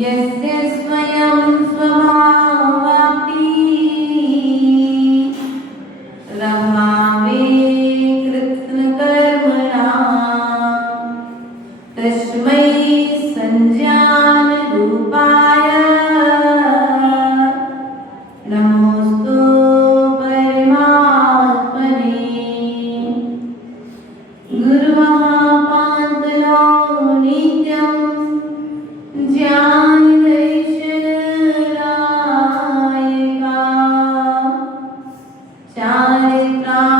यस्य स्वयं स्वभावाप्ति रमावे कृत्स्नकर्मणा तस्मै संज्ञानरूपाय नमोस्तु परमात्मने। गुरुमहापान्तलो नित्यं ज्ञानदैशनदायका चारित्राणगम्भीरा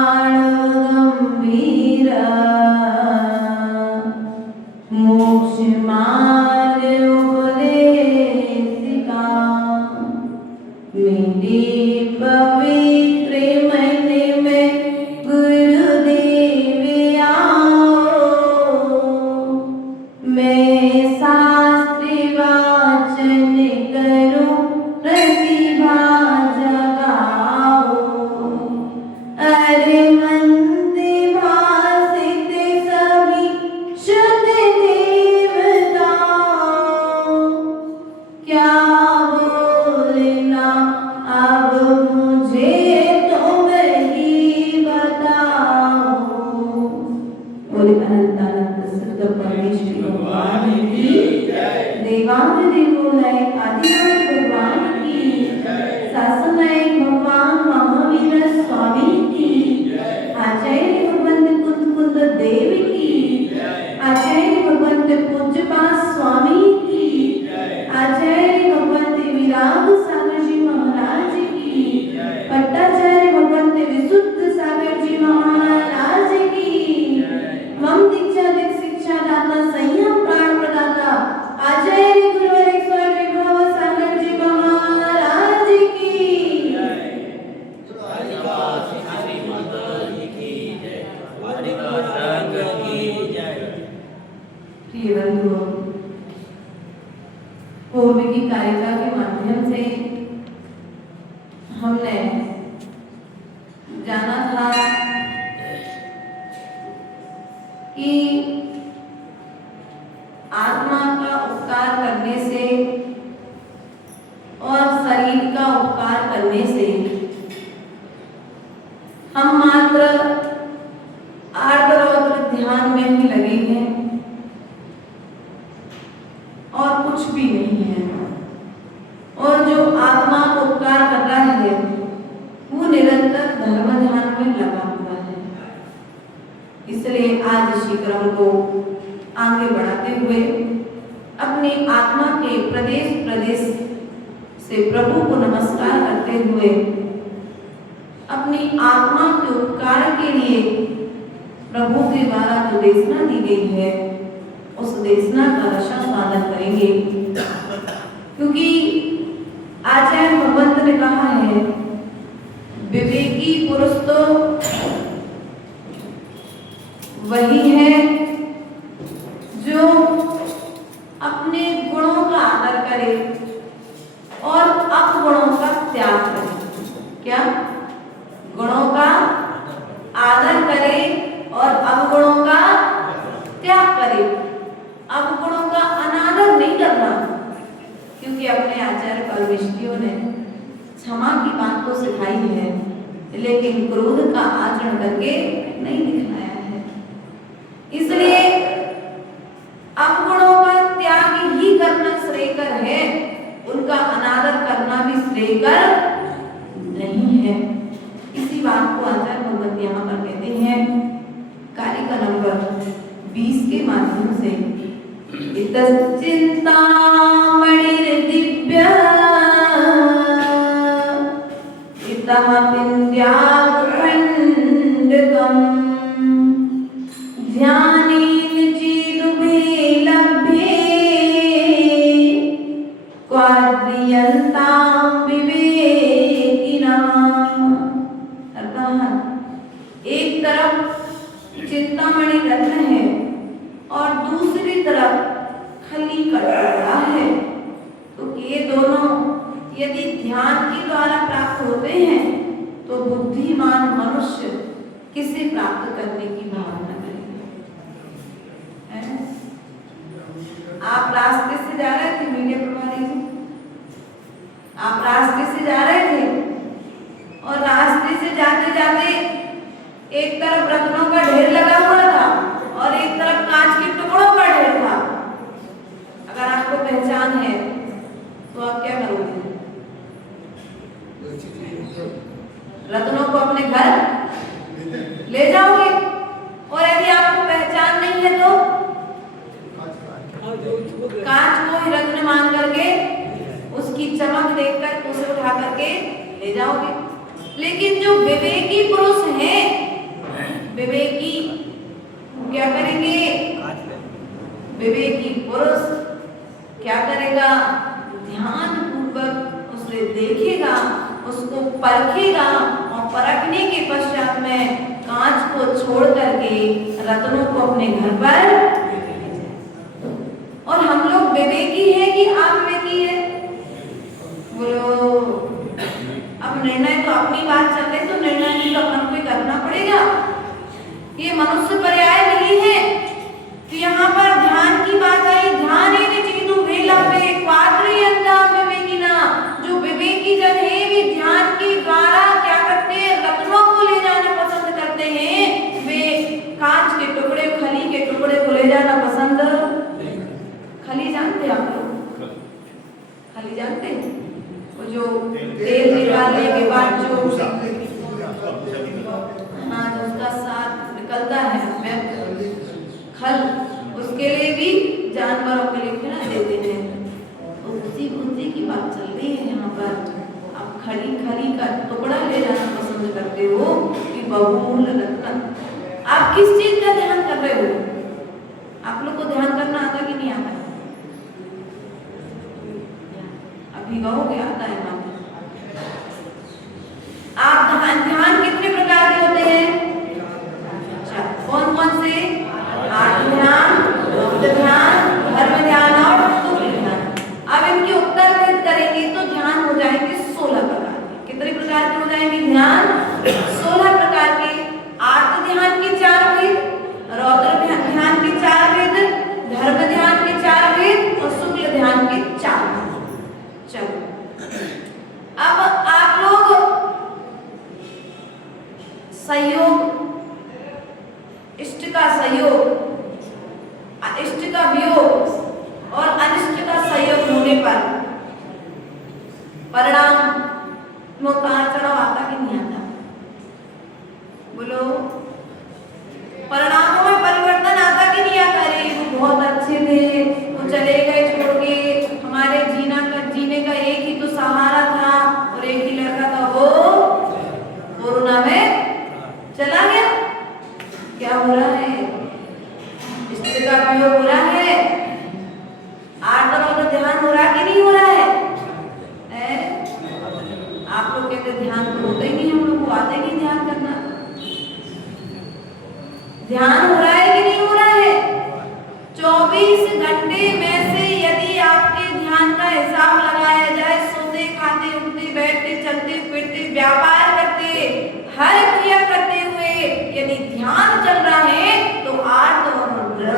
मोक्षमार्गोपदेशिका मेरी पवित्र मन में गुरुदेव आओ। मैं शास्त्र वाचन करूं प्रतिभा जगाओ। अरे वंदे भासित सभी शुद्ध देवताओं, क्या बोलना अब मुझे तुम ही बताओ। बोले अनंत अनंत सिद्ध परमेश्वर भगवान की देवादिदेव नायक आदिनाथ भगवान की शासनायक भगवान महावीर स्वामी की आचार्य भगवंत कुंद कुंद देव की आचार्य भगवंत पूज्यपाद स्वामी की आचार्य भगवंत विराग सागर जी महाराज की पट्टाचार्य भगवंत विशुद्ध सागर जी महाराज की मम दीक्षा दिक शिक्षा दाता संयम प्राण प्रदाता आचार्य गुरुवर स्वामी विभव सागर जी महाराज की। प्रिय बंधुओं, पूर्व की कारिका के माध्यम से हमने जाना था कि आत्मा का उपकार करने से और शरीर का उपकार करने से हम मात्र आर्द्र ध्यान में ही लगे हैं और कुछ भी नहीं है। और जो आत्मा को उपकार कर रहा है वो निरंतर धर्म ध्यान में लगा हुआ है। इसलिए आज इसी क्रम को आगे बढ़ाते हुए अपनी आत्मा के प्रदेश प्रदेश से प्रभु को नमस्कार करते हुए अपनी आत्मा के उपकार के लिए प्रभु के द्वारा जो देशना दी गई है उस देशना का रसास्वादन करेंगे। क्योंकि आचार्य भगवंत ने कहा है विवेकी पुरुष तो वही है जो अपने गुणों का आदर करे और अवगुणों का त्याग करे। क्या? गुणों का आदर करे और अवगुणों का त्याग करे। अवगुणों का अनादर नहीं करना, क्योंकि अपने आचार्य परमेश्वरियों ने क्षमा की बात तो सिखाई है लेकिन क्रोध का आचरण करके नहीं दिखाया है। इसलिए अवगुणों का त्याग ही करना श्रेयकर है, उनका अनादर करना भी श्रेयकर नहीं है। इसी बात को आचार्य भगवत यहाँ पर कहते हैं कारिका नंबर 20 के माध्यम से चिंतामणिर्दिव्य इतः विन्द्याखण्डकम् ध्यानेन चेदुभे लभ्ये क्वाद्रियन्तां विवेकिनाम्। अर्थात एक तरफ चिंतामणि रत्न है और दूसरी तरफ खली कटोरा है, तो ये दोनों यदि ध्यान के द्वारा प्राप्त होते हैं तो बुद्धिमान मनुष्य किसे प्राप्त करने की भावना करेगा? आप रास्ते से जा रहे थे मीडिया प्रभारी जी, आप रास्ते से जा रहे थे और रास्ते से जाते जाते एक तरफ रत्नों का ढेर लगा हुआ था और एक तरफ कांच के टुकड़ों का ढेर था। अगर आपको पहचान है तो आप क्या करोगे? रत्नों को अपने घर ले जाओगे, और यदि आपको पहचान नहीं है तो कांच को ही रत्न मान करके उसकी चमक देखकर उसे उठा करके ले जाओगे। लेकिन जो विवेकी पुरुष हैं, विवेकी क्या करेंगे? विवेकी पुरुष क्या करेगा? ध्यान पूर्वक उसे देखेगा, उसको परखेगा और परखने के पश्चात में कांच को छोड़ करके रत्नों को अपने घर पर। और हम लोग विवेकी हैं कि अविवेकी है? बोलो। अब निर्णय तो अपनी बात चल रही, तो निर्णय भी तो अपन को करना पड़ेगा। ये मनुष्य पर्याय नहीं है। तो यहाँ पर ध्यान की बात आई। ध्यान ही चीजों वेला पे क्वाद्रियंता विवेकिना। जो विवेकी जन है वे ध्यान के द्वारा क्या करते हैं? रत्नों को ले जाना पसंद करते हैं। वे कांच के टुकड़े, खली के टुकड़े को ले जाना पसंद। खली जानते आप लोग? खली जानते हैं? वो जो तेल निकालने के बाद जो हाँ जो उसका साथ निकलता है खल, उसके लिए भी जानवरों के लिए खिला देते हैं। तो उसी बुद्धि की बात चल रही है यहाँ पर। आप खली का टुकड़ा ले जाना पसंद करते हो कि बहुमूल्य रत्न। आप किस चीज का ध्यान कर रहे हो? आप लोग को ध्यान करना आता कि नहीं आता? अभी कहोगे आता है ना? आप ध्यान कितने प्रकार के होते हैं? अच्छा, कौन कौन से? आत्म ध्यान, मुक्त ध्यान, धर्म ध्यान और तुल्य ध्यान। अब इनके उत्तर भेद करेंगे तो ध्यान हो जाएंगे 16 प्रकार के। कितने प्रकार के हो जाएंगे ध्यान? 16 प्रकार के। आत्म ध्यान के 4 भेद, रौद्र ध्यान के 4 भेद, धर्म ध्यान के 4 भेद और शुक्ल ध्यान के 4 भेद। चलो अब आप लोग संयोग, इष्ट का सहयोग, इष्ट का वियोग और अनिष्ट का सहयोग होने पर परिणाम में उतार चढ़ाव आता कि नहीं आता? बोलो। परिणामों में परिवर्तन आता कि नहीं आता? अरे वो बहुत अच्छे थे, वो चले गए छोड़ के, हमारे जीने का एक ही तो सहारा था और एक ही लड़का था, वो कोरोना में चला गया। क्या हो रहा है? इष्ट का वियोग हो रहा है। आत्मा का ध्यान हो रहा कि नहीं हो रहा है? आप लोग कहते ध्यान तो होता ही नहीं, हम लोग को आता ही नहीं ध्यान करना। ध्यान हो रहा है कि नहीं हो रहा है? 24 घंटे में से यदि आपके ध्यान का हिसाब लगाया जाए, सोते खाते उठते बैठते चलते फिरते व्यापार करते हर क्रिया करते हुए यदि ध्यान चल रहा है तो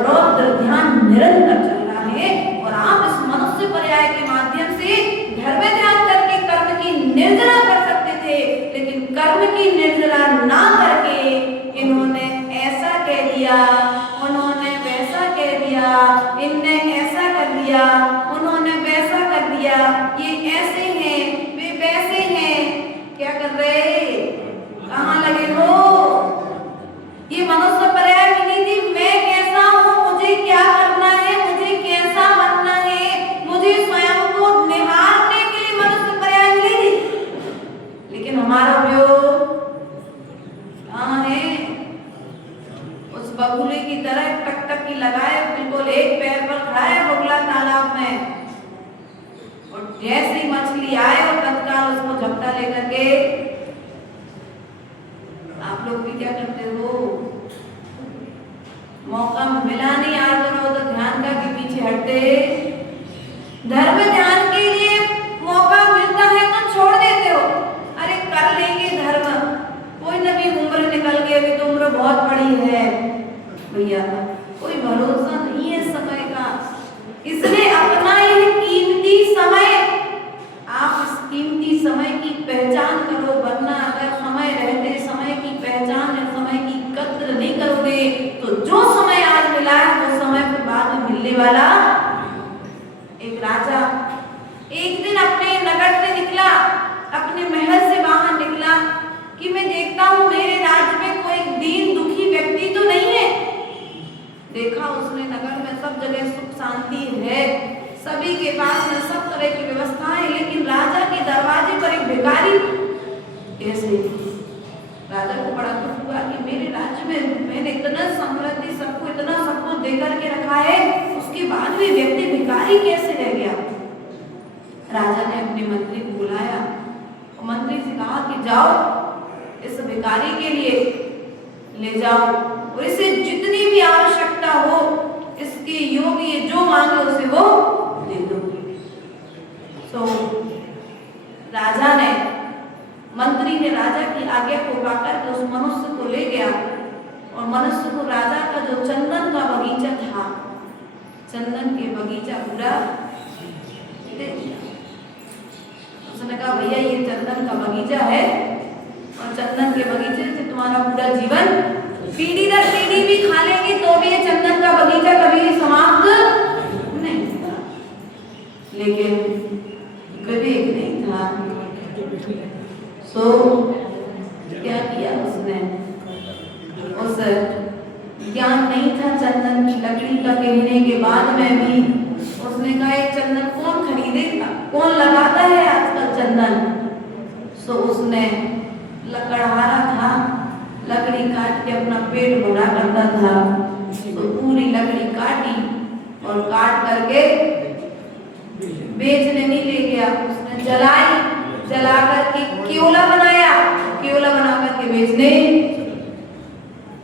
रौद्र ध्यान निरंतर चल रहा है। और आप इस मनुष्य पर्याय के माध्यम से धर्म ध्यान करके कर्म की निर्जरा कर सकते थे, लेकिन कर्म की निर्जरा ना करके इन्होंने ऐसा कह दिया, उन्होंने वैसा कह दिया, इनने ऐसा कर दिया, उन्होंने वैसा कर दिया, ये ऐसे हैं, वे वैसे हैं। क्या कर रहे? कहाँ लगे हो? ये मनुष्य पर्याय मिली थी। मैं कैसा हूँ, मुझे क्या करना है, मुझे कैसा बनना है, मुझे स्वयं को निहारने के लिए मनुष्य पर्याय मिली थी। लेकिन हमारा उपयोग कहाँ है? उस बगुले की तरह टकटकी लगाए, बिल्कुल एक पैर पर खड़ा है बगुला तालाब में, और जैसे ही मछली आए और तत्काल उसको झपटा लेकर के आप लोग भी क्या करते हो? मौका मिला नहीं आर्द्र ध्यान का कि पीछे हटते। धर्म ध्यान के लिए मौका मिलता है तो छोड़ देते हो। अरे कर लेंगे धर्म, कोई नबी उम्र निकल गई, अभी तो उम्र बहुत बड़ी है भैया, कोई भरोसा नहीं है समय का। इसने वाला एक राजा एक दिन अपने नगर से निकला, अपने महल से बाहर निकला कि मैं देखता हूँ मेरे राज्य में कोई दीन दुखी व्यक्ति तो नहीं है। देखा उसने नगर में सब जगह सुख शांति है, सभी के पास में सब तरह की व्यवस्था है, लेकिन राजा के दरवाजे पर एक भिखारी। कैसे? राजा को बड़ा दुख हुआ कि मेरे राज्य में मैंने इतना समृद्धि सबको इतना सब कुछ देकर के रखा है, उसके बाद भी व्यक्ति भिखारी कैसे रह गया। राजा ने अपने मंत्री को बुलाया और मंत्री से कहा कि जाओ इस भिखारी के लिए ले जाओ और इसे जितनी भी आवश्यकता हो इसके योग्य जो मांगे उसे वो दे दो। तो राजा ने मंत्री ने राजा की आज्ञा को पाकर के उस मनुष्य को ले गया और मनुष्य को राजा का जो चंदन का बगीचा था, चंदन के बगीचा पूरा दे दिया। उसने कहा भैया ये चंदन का बगीचा है और चंदन के बगीचे से तुम्हारा पूरा जीवन पीढ़ी दर पीढ़ी भी खा लेंगे तो भी ये चंदन का बगीचा कभी समाप्त नहीं होगा। लेकिन विवेक नहीं था। सो क्या किया उसने? उस ज्ञान नहीं था चंदन की लकड़ी का कहने के बाद में भी उसने कहा ये चंदन कौन खरीदेगा, कौन लगाता है आजकल चंदन। सो उसने लकड़हारा था, लकड़ी काट के अपना पेट भरा करता था, तो पूरी लकड़ी काटी और काट करके बेचने नहीं ले गया, उसने जलाई, जला करके केवला बनाया, केवला बना करके बेचने।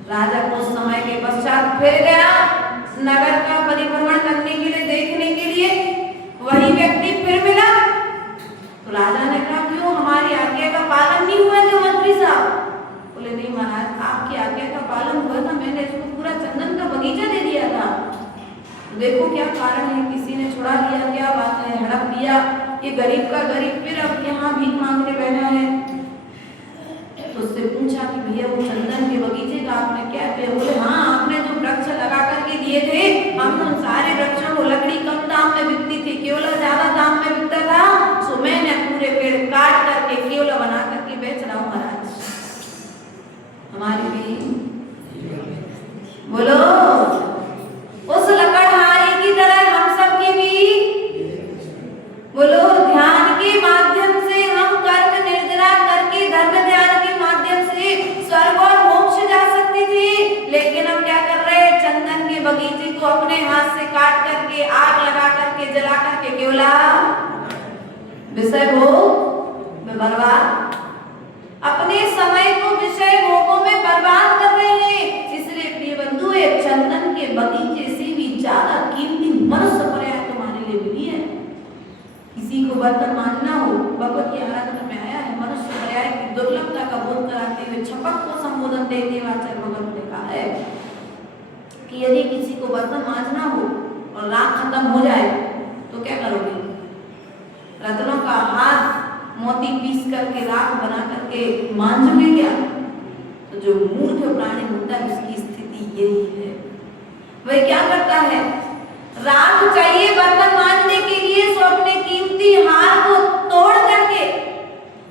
राजा कुछ समय के पश्चात फिर गया नगर का परिभ्रमण करने के लिए, देखने के लिए, वही व्यक्ति फिर मिला। तो राजा ने कहा क्यों हमारी आज्ञा का पालन नहीं हुआ जो मंत्री साहब? बोले नहीं महाराज आपकी आज्ञा का पालन हुआ था, मैंने इसको पूरा चंदन का बगीचा दे दिया था। देखो क्या कारण है, किसी ने छुड़ा लिया, क्या बात है, हड़प लिया, ये गरीब का गरीब फिर अब यहाँ भीख मांगने बैठा है। तो उससे पूछा कि भैया वो चंदन के बगीचे का आपने क्या किया? बोले हाँ आपने जो वृक्ष लगा करके दिए थे, हम उन सारे वृक्षों को लकड़ी कम दाम में बिकती थी, केवला ज्यादा दाम में बिकता था, सो मैंने पूरे पेड़ काट करके केवला बना करके बेच रहा हूँ महाराज। हमारी भी बोलो उस लकड़हारे की तरह हम सब की भी बोलो ध्यान के माध्यम से हम कर्म निर्जरा करके धर्म ध्यान के माध्यम से स्वर्ग और मोक्ष जा सकते थे, लेकिन हम क्या कर रहे हैं? चंदन के बगीचे को अपने हाथ से काट करके आग लगा करके जला करके केवला विषय भोग में बर्बाद, अपने समय को विषय भोगों में बर्बाद कर रहे हैं। इसलिए प्रिय बंधु एक चंदन के बगीचे से भी ज्यादा कीमती मनुष्य पर्याय तुम्हारे लिए भी है। किसी को बर्तन मांजना हो, भगवत की आराधना में आया है, मनुष्य पर्याय की दुर्लभता का बोध कराते हुए छपक को संबोधन देते हुए आचार्य भगवत ने कहा है कि यदि किसी को बर्तन मांजना हो और राख खत्म हो जाए तो क्या करोगे? रत्नों का हाथ मोती पीस करके राख बना करके मांजोगे क्या? तो जो मूर्ख प्राणी होता है उसकी स्थिति यही है। वह क्या करता है? राख चाहिए बर्तन मांजने के लिए, सो अपने कीमती हार को तोड़ करके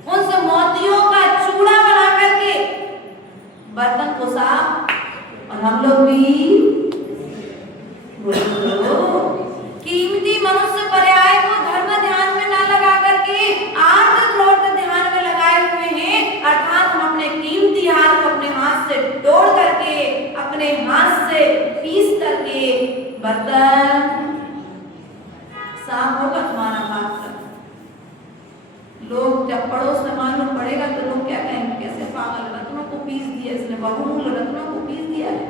उस मोतियों का चूड़ा बना करके बर्तन को साफ। और हम लोग भी कीमती मनुष्य पर्याय को धर्म ध्यान में ना लगा करके आर्थ क्रोध ध्यान में लगाए हुए हैं, अर्थात हम अपने कीमती हार को अपने हाथ से तोड़ करके अपने हाथ से पीस करके बर्तन साफ होगा तुम्हारा पात्र। लोग जब पड़ोस में मालूम पड़ेगा तो लोग क्या कहेंगे? कैसे पागल, रत्नों को पीस दिया इसने, बहुमूल्य रत्नों को पीस दिया है।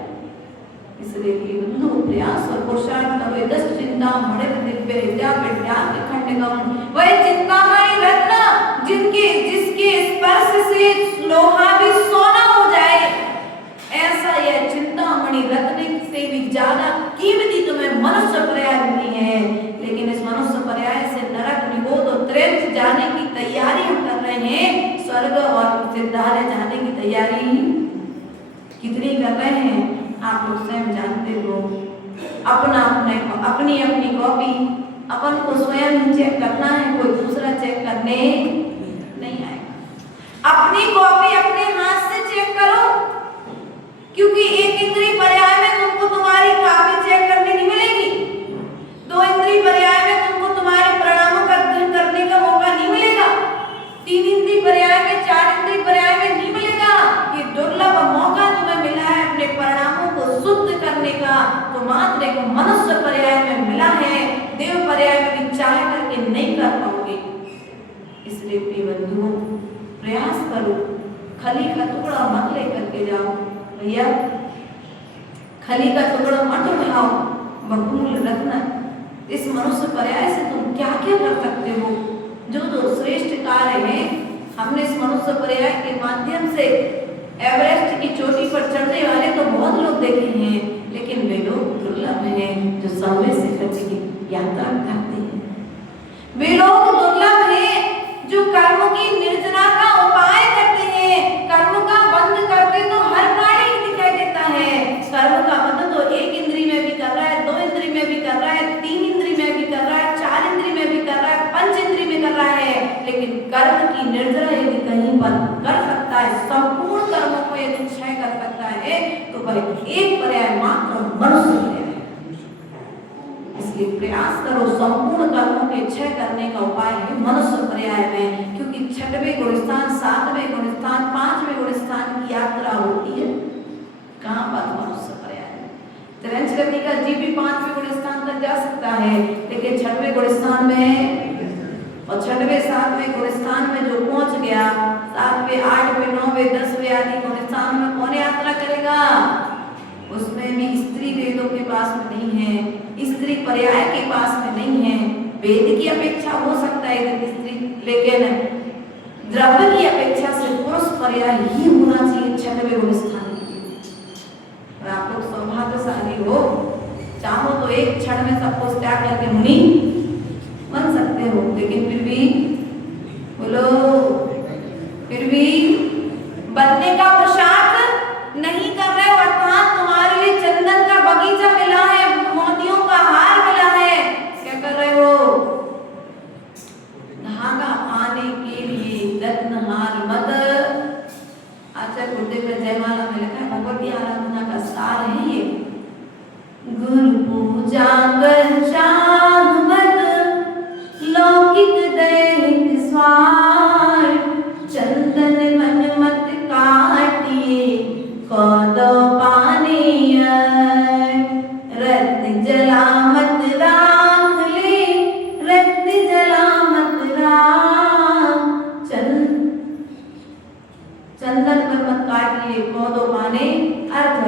इसलिए कि बंधु प्रयास और पुरुषार्थ तवे दस चिंता मणि दिव्य विद्या विद्या के खंडगम, वह चिंतामणि रत्न जिसके स्पर्श से लोहा भी सोना हो जाए, ऐसा यह चिंतामणि रत्न से भी ज्यादा कीमती तुम्हें मनुष्य पर्याय मिली है। लेकिन इस मनुष्य पर्याय से नरक निगोद और त्रेत जाने की तैयारी हम कर रहे हैं, स्वर्ग और सिद्धालय जाने की तैयारी कितनी कर रहे हैं आप लोग स्वयं जानते हो। अपना अपनी अपनी कॉपी अपन को स्वयं ही चेक करना है, कोई दूसरा चेक करने नहीं आएगा। अपनी कॉपी अपने हाथ से चेक करो, क्योंकि एक इंद्रिय पर्याय में तुमको तुम्हारी कॉपी चेक करने नहीं मिलेगी, दो इंद्रिय पर्याय में तुमको तुम्हारे प्रणामों का अध्ययन करने का मौका नहीं मिलेगा, तीन इंद्रिय पर्याय में, चार इंद्रिय पर्याय में नहीं मिलेगा। ये दुर्लभ मौका तुम्हें मिला है अपने परिणामों को शुद्ध करने का, तो मात्र एक मनुष्य पर्याय में मिला है, देव पर्याय में भी चाह करके नहीं कर पाओगे। इसलिए प्रिय बंधुओं, प्रयास करो, खली का टुकड़ा मत लेकर के जाओ भैया, खली का टुकड़ा मत उठाओ, बबूल रखना। इस मनुष्य पर्याय से तुम क्या क्या कर सकते हो, जो जो श्रेष्ठ कार्य है हमने इस मनुष्य पर्याय के माध्यम से एवरेस्ट की चोटी पर चढ़ने वाले तो बहुत लोग देखे हैं, लेकिन वे लोग दुर्लभ हैं जो समय से की यात्रा करते हैं। वे लोग दुर्लभ हैं जो कर्मों की निर्जना का उपाय करते हैं। कर्म का बंद करते तो हर प्राणी ही दिखाई देता है, कर्म का बंद तो एक इंद्रिय में भी कर रहा है, दो इंद्रिय में भी कर रहा है, तीन इंद्रिय में भी कर रहा है, चार इंद्रिय में भी कर रहा है, पंच इंद्रिय में कर रहा है, लेकिन कर्म की निर्जना यदि कहीं बंद कर सकता है, संपूर्ण कर्मों को यदि क्षय कर सकता है, तो वह एक पर्याय मात्र मनुष्य पर्याय। इसलिए प्रयास करो, संपूर्ण कर्मों के क्षय करने का उपाय है मनुष्य पर्याय में, क्योंकि 6वें गुणस्थान, 7वें गुणस्थान, 5वें गुणस्थान की यात्रा होती है कहाँ पर? मनुष्य पर्याय में। त्रिंचगति का जीव भी 5वें गुणस्थान तक जा सकता है, लेकिन 6वें गुणस्थान में और 6वें 7वें गुणस्थान में जो पहुंच गया, 7वें 8वें 9वें 10वें आदि गुणस्थान में कौन यात्रा करेगा? उसमें भी स्त्री वेदों के पास में नहीं है, स्त्री पर्याय के पास में नहीं है। वेद की अपेक्षा हो सकता है स्त्री, लेकिन द्रव्य की अपेक्षा से पुरुष पर्याय ही होना चाहिए 6वें गुणस्थान के। और आप लोग सौभाग्यशाली हो, चाहो तो एक क्षण में सब कुछ त्याग करके मुनि बन सकते हो, लेकिन फिर भी बोलो, फिर भी बनने का पुरुषार्थ नहीं कर रहे हो, अर्थात तुम्हारे लिए चंदन का बगीचा मिला है, मोतियों का हार मिला है, क्या कर रहे हो? धागा आने के लिए रत्नहार मत। आचार्य गुरुदेव ने जयमाला में लिखा है, भगवती आराधना का सार है ये, गुरु पूजा कर चाह मत, लौकिक दैहिक स्वार्थ, चंदन मन मत काटिए, कौदो पाने रत्न जला मत राख ले, रत्न जला मत राख, चंदन पर मत काटिए, कौदो पाने। अर्थ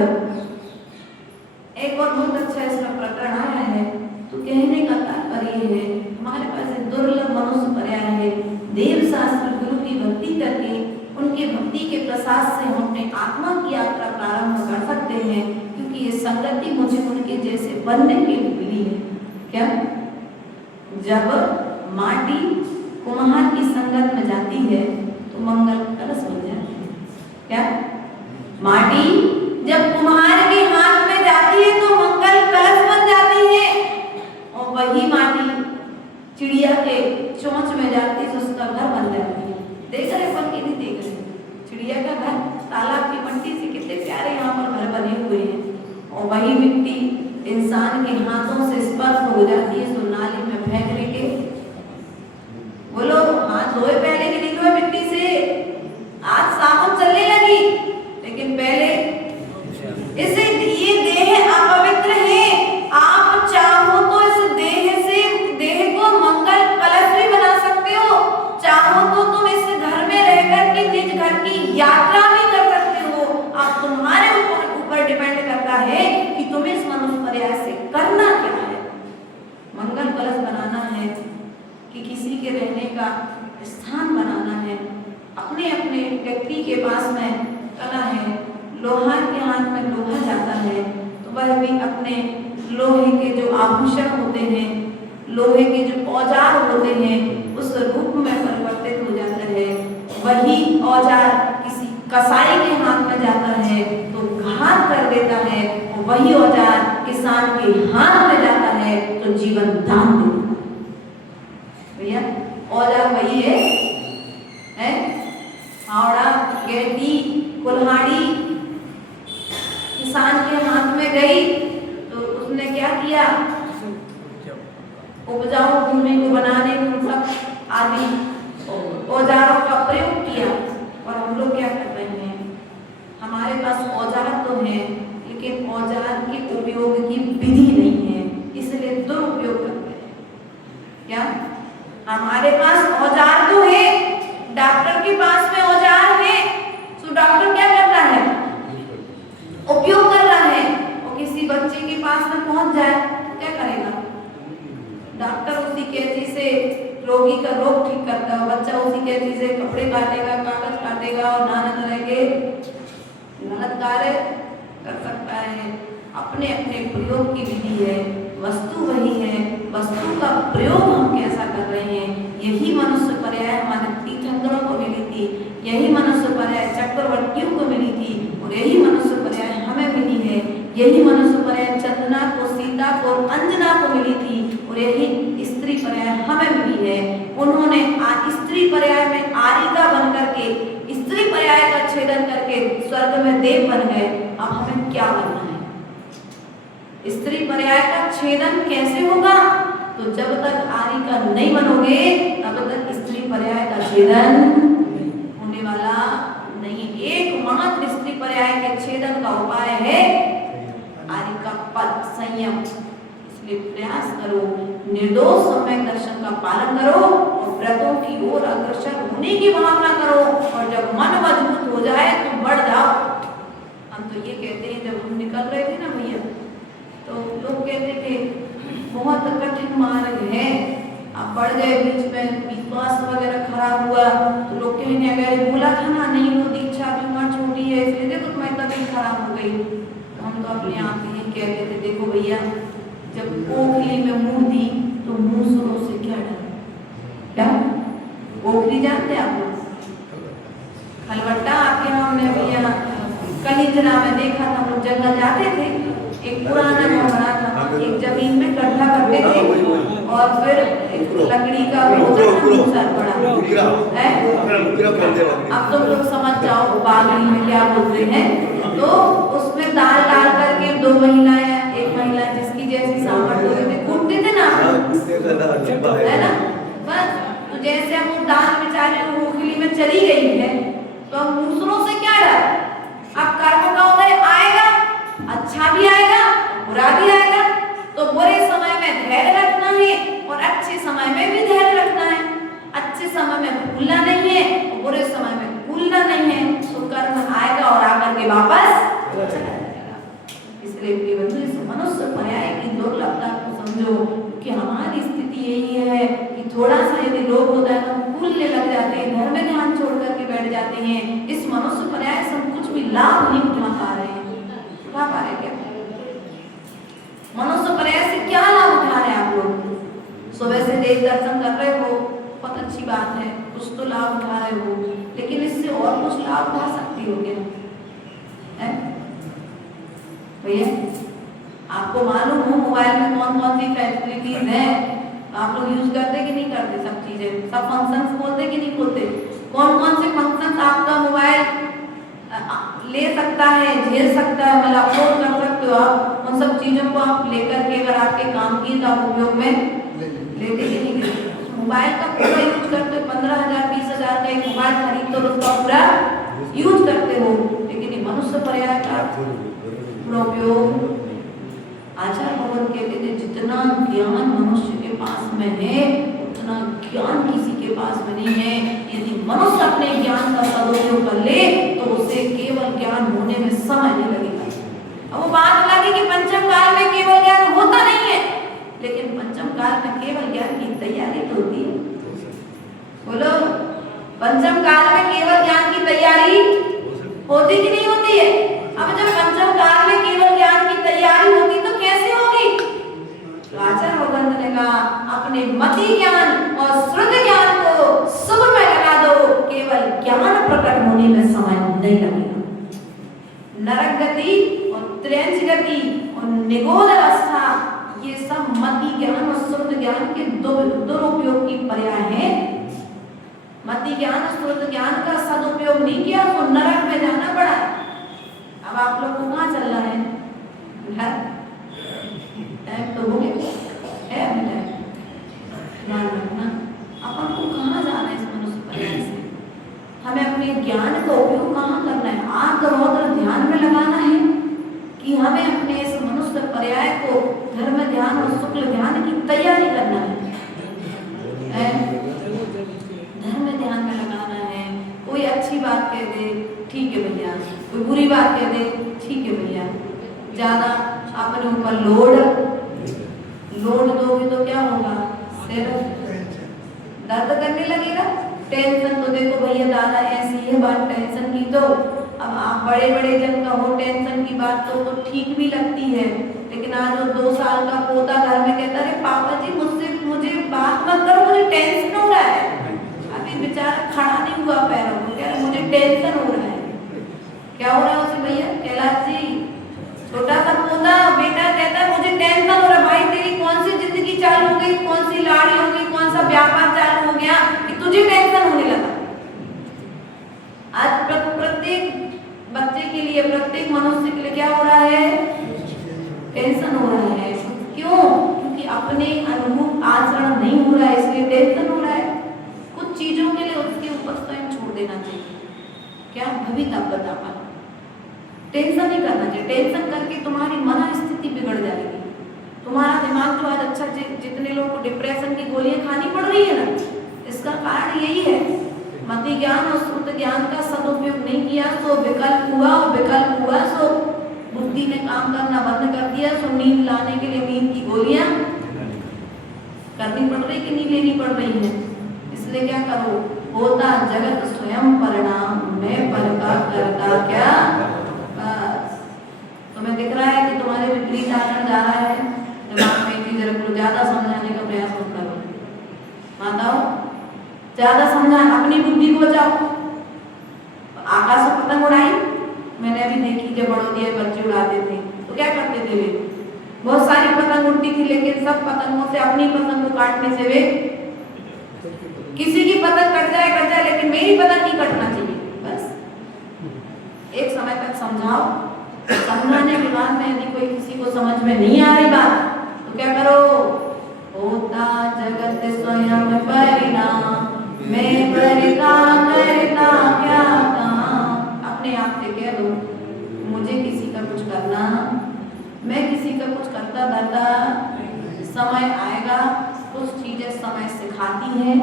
एक और बहुत अच्छा इसमें प्रकरण आया है, तो कहने का तात्पर्य है हमारे पास एक दुर्लभ मनुष्य पर्याय है, देव शास्त्र गुरु की भक्ति करके उनके भक्ति के प्रसाद से हम अपने आत्मा की यात्रा प्रारंभ कर सकते हैं, क्योंकि ये संगति मुझे उनके जैसे बनने के लिए मिली है। क्या? जब माटी कुम्हार की संगत में जाती है तो मंगल कलश बन जाती है। क्या? माटी जब कुम्हार के हाथ में जाती है तो मंगल कलश बन जाती है, और वही माटी चिड़िया के चोंच में जाती है तो उसका घर बन जाती है। देख रहे अपन की नहीं देख रहे? चिड़िया का घर तालाब की मिट्टी से कितने प्यारे यहाँ पर घर बने हुए हैं, और वही मिट्टी इंसान के हाथों से स्पर्श हो जाती है तो नाली में फेंकने के, बोलो हाथ धोए पहले के नहीं धोए मिट्टी से, आज साबुन चलने लगी, लेकिन पहले इसे ये देह अपवित्र है, आप चाहो तो इस देह से देह को मंगल कलश भी बना सकते हो, चाहो तो तुम इस घर में रहकर के निज घर की यात्रा भी कर सकते हो। आप तुम्हारे ऊपर डिपेंड करता है कि तुम्हें इस मनुष्य पर्याय से करना क्या है। मंगल कलश बनाना है कि किसी के रहने का स्थान बनाना है। अपने अपने व्यक्ति के पास में कला है, लोहार के हाथ में लोहा जाता है तो वह भी अपने लोहे के जो आभूषण होते हैं, लोहे के जो औजार होते हैं, उस रूप में परिवर्तित हो जाता है। वही औजार किसी कसाई के हाथ में जाता है तो घात कर देता है, और वही औजार किसान के हाथ में जाता है तो जीवन दान देता है। भैया औजार वही है? फावड़ा, गेंडी, कुल्हाड़ी किसान के हाथ में गई तो उसने क्या किया? उपजाऊ भूमि को बनाने में सब आदि औजारों का प्रयोग किया। और हम लोग क्या कर रहे हैं? हमारे पास औजार तो है, लेकिन औजार के उपयोग की विधि नहीं है, इसलिए दुरुपयोग करते हैं। क्या हमारे पास औजार तो है, डॉक्टर के पास में औजार है, तो डॉक्टर क्या कर रहा है? उपयोग कर रहा है। और किसी बच्चे के पास में पहुंच जाए क्या करेगा? डॉक्टर उसी कैंची से रोगी का रोग ठीक करता है, बच्चा उसी कैंची से कपड़े काटेगा, कागज काटेगा और नाना तरह के गलत कार्य कर सकता है। अपने अपने प्रयोग की विधि है, वस्तु वही है, वस्तु का प्रयोग हम कैसा कर रहे हैं। यही मनुष्य पर्याय हमारे तीर्थंकरों को मिली थी, यही मनुष्य पर्याय चक्रवर्तियों को मिली थी, और यही मनुष्य पर्याय हमें मिली है। यही मनुष्य पर्याय चंदना को, सीता को, अंजना को मिली थी, और यही स्त्री पर्याय हमें मिली है। उन्होंने स्त्री पर्याय में आरिका बन करके, स्त्री पर्याय का छेदन करके स्वर्ग में देव बन गए। अब हमें क्या बनना है? स्त्री पर्याय का छेदन कैसे होगा? तो जब तक आरिका नहीं बनोगे तब तक स्त्री पर्याय का छेदन होने वाला नहीं। एकमात्र स्त्री पर्याय के छेदन का उपाय है आरिका पद, संयम। इसलिए प्रयास करो, निर्दोष सम्यक दर्शन का पालन करो और व्रतों की ओर अग्रसर होने की भावना करो। और जब मन मजबूत हो जाए तो बढ़ जाओ। हम तो ये कहते हैं, जब हम निकल रहे थे ना भैया, तो लोग कहते थे बहुत कठिन मार्ग है, अब बढ़ गए, बीच में विश्वास वगैरह खराब हुआ तो लोग कहने अगर बोला था ना नहीं वो दीक्षा भी उम्र छोटी है इसलिए देखो तुम्हारी तबीयत खराब हो गई। तो हम तो अपने आप ही कहते थे, देखो भैया जब ओखली में मुंह दी तो मूसरों से क्या डर? क्या ओखली जानते आप लोग? खलवट्टा आपके यहाँ हमने भैया कलिंजना में देखा था, हम लोग जंगल जाते थे, एक पुराना घर बना था, एक जमीन में गड्ढा करते थे और फिर एक लकड़ी का मूसर पड़ा है। अब तुम लोग समझ जाओ बागड़ी में क्या बोलते हैं। तो उसमें दाल डाल करके दो महिलाएं, एक महिला जिसकी जैसी सामर्थ्य होती थी कूटते थे ना, है ना? बस तो जैसे हम वो दाल बेचारे ओखली में चली गई है तो हम मूसरों से क्या डर? अब कर्म का उदय आएगा, अच्छा भी आएगा, बुरा भी आएगा। तो बुरे समय में धैर्य रखना है और अच्छे समय में भी धैर्य रखना है। अच्छे समय में भूलना नहीं है और बुरे समय में भूलना नहीं है। तो कर्म आएगा और आकर के वापस चला जाएगा। इसलिए इस मनुष्य पर्याय की दुर्लभता को समझो कि हमारी स्थिति यही है कि थोड़ा सा यदि लोग होता है तो भूलने लग जाते हैं, धर्म में ध्यान छोड़ करके बैठ जाते हैं। इस मनुष्य पर्याय से हम कुछ भी लाभ नहीं उठा पा रहे हैं। उठा पा रहे क्या? मनुष्य पर्याय से क्या लाभ उठा रहे हैं आप लोग? सुबह से देव दर्शन कर रहे हो, बहुत अच्छी बात है, कुछ तो लाभ उठा रहे हो, लेकिन इससे और कुछ लाभ उठा सकती हो क्या? भैया आपको मालूम हो मोबाइल में कौन कौन सी फैसिलिटीज हैं? आप लोग यूज करते कि नहीं करते? सब चीजें, सब फंक्शंस खोलते कि नहीं खोलते? कौन कौन से फंक्शंस आपका मोबाइल ले सकता है, झेल सकता है, मतलब अपलोड कर सकते हो आप। उन सब चीजों को आप लेकर के अगर आपके काम की तो आप उपयोग में लेते कि नहीं लेते? मोबाइल का पूरा यूज करते हो, 15,000 20,000 का एक मोबाइल खरीद तो उसका पूरा यूज करते हो, लेकिन ये मनुष्य पर्याय का पूरा उपयोग। आचार्य भगवान कहते थे जितना ज्ञान मनुष्य के पास में है उतना ज्ञान किसी के पास में नहीं है। यदि मनुष्य अपने ज्ञान का सदुपयोग कर ले तो उसे केवल ज्ञान होने में समय नहीं लगेगा। अब वो बात लगी कि पंचम काल में केवल ज्ञान होता नहीं है, लेकिन पंचम काल में केवल ज्ञान की तैयारी तो होती है। बोलो, पंचम काल में केवल ज्ञान की तैयारी होती कि नहीं होती है? अब जब पंचम काल में केवल ज्ञान की तैयारी होगी तो कैसे होगी? तो आचार्य भगवान ने कहा अपने मति ज्ञान और श्रुत ज्ञान को शुभ में लगा दो, केवल ज्ञान प्रकट होने में समय नहीं लगेगा। नरक गति और त्रेंच गति और निगोद अवस्था, ये सब मति ज्ञान और श्रुत ज्ञान के दुरुपयोग की पर्याय है। मति ज्ञान और श्रुत ज्ञान का सदुपयोग नहीं किया तो नरक में जाना पड़ा। अब आप लोग को कहाँ चल रहा है? घर टाइम तो हो गया है, अभी टाइम ध्यान रखना। अपन को कहाँ जाना है इस मनुष्य पर्याय से? हमें अपने ज्ञान का उपयोग कहाँ करना है? आंख और ध्यान में लगाना है कि हमें अपने इस मनुष्य पर्याय को धर्म ध्यान और शुक्ल ध्यान की तैयारी करना है। धर्म ध्यान में लगाना है। कोई अच्छी बात कह दे ठीक है भैया, कोई बुरी बात कह दे ठीक है भैया। ज्यादा अपने ऊपर लोड दोगे तो क्या होगा? सिर दर्द करने लगेगा। टेंशन तो देखो भैया दादा ऐसी है बात, टेंशन की तो अब आप बड़े बड़े जन का हो टेंशन की बात तो ठीक भी लगती है, लेकिन आज वो 2 साल का पोता घर में कहता है पापा जी मुझे बात मत करो, मुझे टेंशन हो रहा है। अभी बेचारा खड़ा नहीं हुआ पैरों को, कह रहा मुझे टेंशन हो रहा है। क्या हो रहा है उसे भैया? कैलाश जी छोटा सा पोता बेटा कहता है मुझे टेंशन हो रहा है। भाई तेरी कौन सी जिंदगी चालू हो गई, कौन सी लाड़ी हो गई, कौन सा व्यापार चालू हो गया कि तुझे टेंशन होने लगा? आज प्रत्येक बच्चे के लिए, प्रत्येक मनुष्य के लिए क्या हो रहा है? टेंशन हो रहा है। क्यों? क्योंकि अपने अनुरूप आचरण नहीं हो रहा है, इसलिए टेंशन हो रहा है। कुछ चीजों के लिए उसके ऊपर स्वयं छोड़ देना चाहिए। क्या भवितव्यता, टेंशन नहीं करना चाहिए। टेंशन करके तुम्हारी मनस्थिति बिगड़ जाएगी। तुम्हारा दिमाग जो आज अच्छा, जितने लोगों को डिप्रेशन की गोलियां खानी पड़ रही है ना, इसका कारण यही है मति ज्ञान और श्रुत ज्ञान का सदुपयोग नहीं किया तो विकल्प हुआ, और विकल्प हुआ सो बुद्धि ने काम करना बंद कर दिया। सो नींद लाने के लिए नींद की गोलियां करनी पड़ रही कि नहीं लेनी पड़ रही है? इसलिए क्या करो, होता जगत स्वयं परिणाम, मैं पर का करता क्या। तुम्हें दिख रहा है कि तुम्हारे विपरीत आचरण जा रहा है, दिमाग में चीज रख लो। ज्यादा समझाने का प्रयास मत करो माताओं, ज्यादा समझा, अपनी बुद्धि को बचाओ। आकाश से पतंग उड़ाई मैंने अभी देखी, जब बड़ोदिया बच्चे उड़ाते थे तो क्या करते थे वे? बहुत सारी पतंग उड़ती थी, लेकिन सब पतंगों से अपनी पतंग को काटने से वे, किसी की पतंग कट जाए लेकिन मेरी पतंग नहीं कटना चाहिए। बस एक समय तक समझाओ, समझाने के बाद में यदि कोई किसी को समझ में नहीं आ रही बात तो क्या करो, होता जगत स्वयं परिणाम, मैं करता क्या काम। अपने आप से कह दो मुझे किसी का कुछ करना, मैं किसी का कुछ करता धरता समय आएगा। कुछ चीजें समय सिखाती है,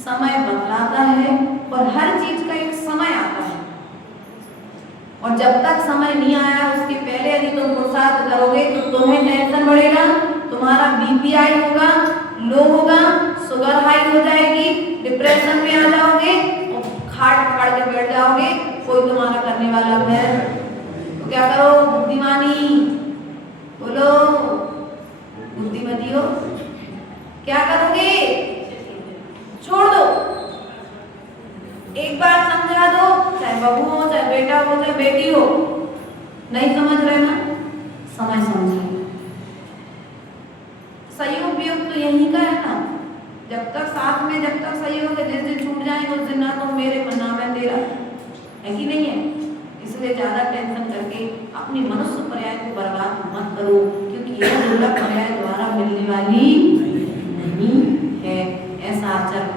समय बदलाता है, और हर चीज का एक समय आता है। और जब तक समय नहीं आया उसके पहले यदि तुम पुरुषार्थ करोगे तो तुम्हें टेंशन बढ़ेगा, तुम्हारा बीपीआई होगा, लो होगा, शुगर हाई हो जाएगी, डिप्रेशन में आ जाओगे और खाट पकड़ के बैठ जाओगे, कोई तुम्हारा करने वाला है। तो क्या करो बुद्धिमानी, बोलो बुद्धिमती हो, क्या करोगे? छोड़ दो, एक बार समझा दो, चाहे बहू हो, चाहे बेटा हो, चाहे बेटी हो। नहीं समझ रहे ना, समय समझाए। सहयोग वियोग तो यही का है ना, जब तक साथ में, जब तक सहयोग है, जिस दिन छूट जाएंगे उस दिन ना तो मेरे ना मैं तेरा, है कि नहीं है? इसलिए ज्यादा टेंशन करके अपनी मनुष्य पर्याय को बर्बाद मत करो, क्योंकि यह दुर्लभ पर्याय द्वारा मिलने वाली नहीं है। ऐसा आचरण